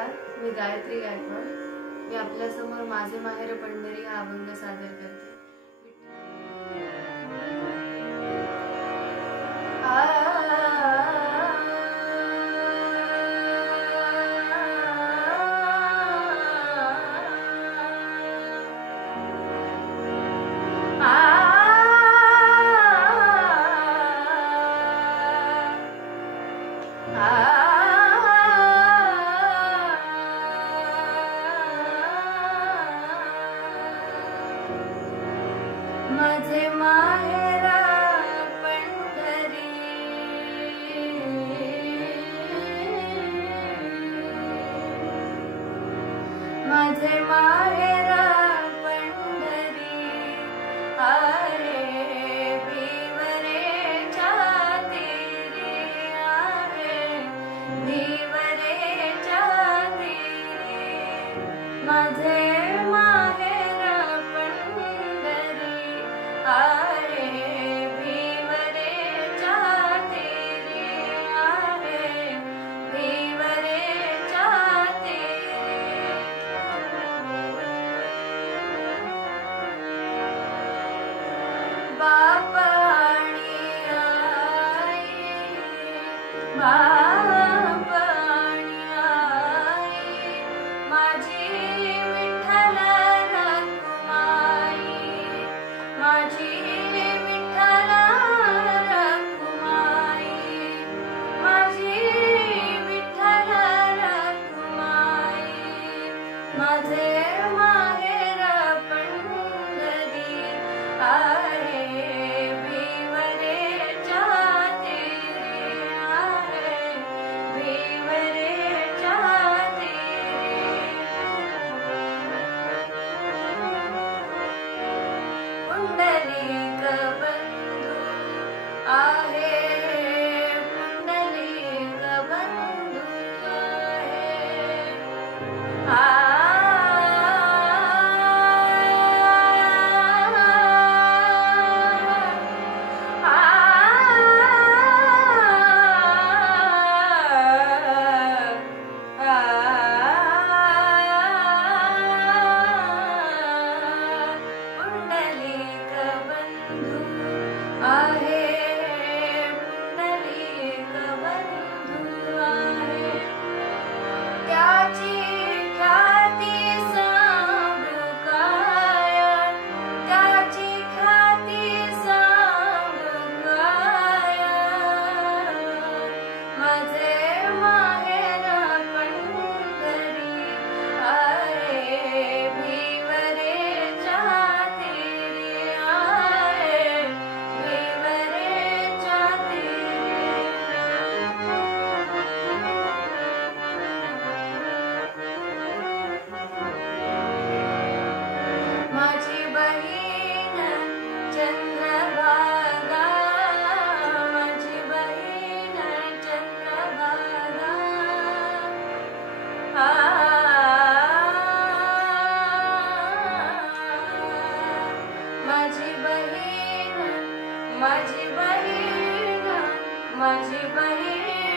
नमस्कार, मी गायत्री गायकवाड. मी आपल्यासमोर माझे माहेर पंढरी हा अभंग सादर करते. माझे माहेर पंढरी, माझे माहेर पंढरी, आहे भिवरेच्या तीरी, आहे भिवरेच्या तीरी. माझे माहेर पंढरी, आहे भिवरेच्या तीरी, आहे भिवरेच्या तीरी. बाप आणि आई, बाप आणि आई, माझी विठ्ठल रखुमाई, माझी विठ्ठल रखुमाई, माझी विठ्ठल रखुमाई. माझे माहेर पंढरी, आहे भिवरेच्या तीरी, आहे भिवरेच्या तीरी. पुंडलिक बंधू आहे, पुंडलिक बंधू आहे. पुंडलिक बंधू आहे, पुंडलिक बंधू आहे. त्याची ख्याती सांगू काय, त्याची ख्याती सांगू काय. माझे माहेर पंढरी, आहे भिवरेच्या तीरी, आहे भिवरेच्या तीरी. माझी बहीण चंद्रभागा, माझी बहीण चंद्रभागा. माझी बहीण, माझी बहीण, माझी बहीण